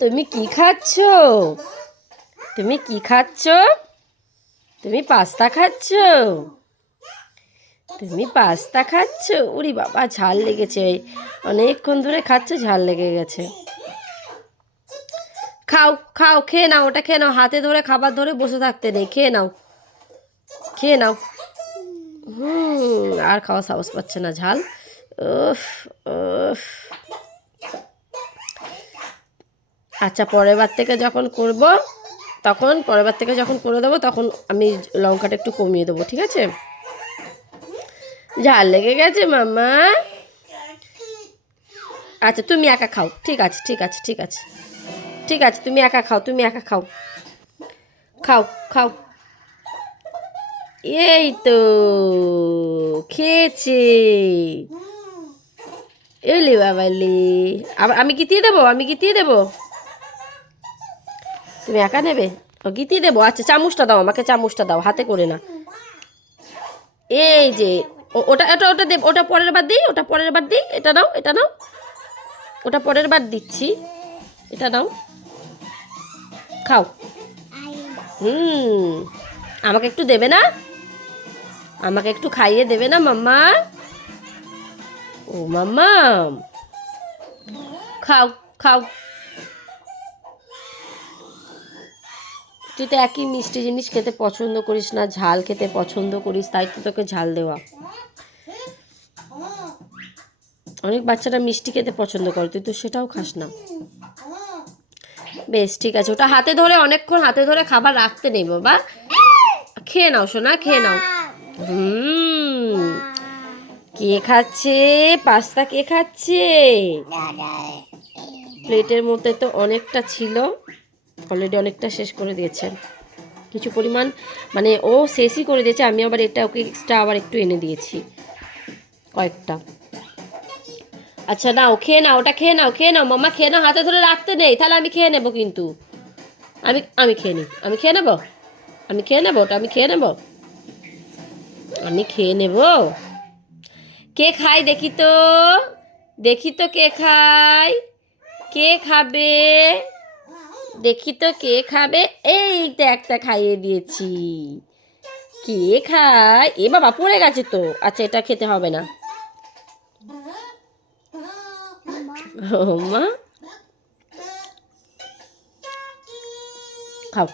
তুমি কি খাচ্ছ? তুমি কি খাচ্ছ? তুমি পাস্তা খাচ্ছ? তুমি পাস্তা খাচ্ছ? উরি বাবা, ঝাল লেগেছে। অনেকক্ষণ ধরে খাচ্ছ, ঝাল লেগে গেছে। খাও খাও, খেয়ে নাও, ওটা খেয়ে নাও। হাতে ধরে খাবার ধরে বসে থাকতে নেই, খেয়ে নাও, খেয়ে নাও। আর খাওয়া সাহস পাচ্ছে না, ঝাল। উফ উফ। আচ্ছা, পরের বার থেকে যখন করব, পরের বার থেকে যখন করে দেবো, তখন আমি লঙ্কাটা একটু কমিয়ে দেবো, ঠিক আছে? ঝাল লেগে গেছে মাম্মা। আচ্ছা, তুমি একা খাও, ঠিক আছে, ঠিক আছে, ঠিক আছে, ঠিক আছে, তুমি একা খাও, তুমি একা খাও, খাও খাও। এই তো খেয়েছে। এলি বাবালি, আমি গিতিয়ে দেবো, আমি গিতিয়ে দেবো। তুমি একা নেবে? ও, গিতিয়ে দেবো। আচ্ছা, চামচটা দাও আমাকে, চামচটা দাও, হাতে করে না। এই যে, ওটা ওটা ওটা দেব, ওটা পরের বার দিই, ওটা পরের বার দিই। এটা নাও, এটা নাও, ওটা পরের বার দিচ্ছি। এটা নাও, খাও। আমাকে একটু দেবে না? আমাকে একটু খাইয়ে দেবে না মাম্মা? ও মাম্মা, খাও খাও। তুই তো একই মিষ্টি জিনিস খেতে পছন্দ করিস না, ঝাল খেতে পছন্দ করিস, তাই তো তোকে ঝাল দেওয়া। অনেক বাচ্চারা মিষ্টি খেতে পছন্দ করে, তুই তো সেটাও খাস না। বেশ, ঠিক আছে, ওটা হাতে ধরে অনেকক্ষণ হাতে ধরে খাবার রাখতে নেই বাবা। খেয়ে নাও সোনা, খেয়ে নাও। কে খাচ্ছে পাস্তা? কে খাচ্ছে? প্লেটের মধ্যে তো অনেকটা ছিল, অলরেডি অনেকটা শেষ করে দিয়েছে। কিছু পরিমাণ, মানে ও শেষই করে দিয়েছে, আমি আবার এটা ওকে এক্সট্রা আবার একটু এনে দিয়েছি কয়েকটা। আচ্ছা নাও, খেয়ে নাও, ওটা খেয়ে নাও, খেয়ে নাও মাম্মা, খেয়ে নাও। হাতে ধরে রাখতে নেই, তাহলে আমি খেয়ে নেবো কিন্তু। আমি আমি খেয়ে নিই, আমি খেয়ে নেবো, আমি খেয়ে নেবো, ওটা আমি খেয়ে নেবো, আমি খেয়ে নেব। কে খায় দেখি তো, দেখি তো কে খায়, কে খাবে, দেখি তো কে খাবে। এই তো একটা খাইয়ে দিয়েছি। কে খায়? এ বাবা, পড়ে গেছে তো। আচ্ছা, এটা খেতে হবে না। ও মা, খাও।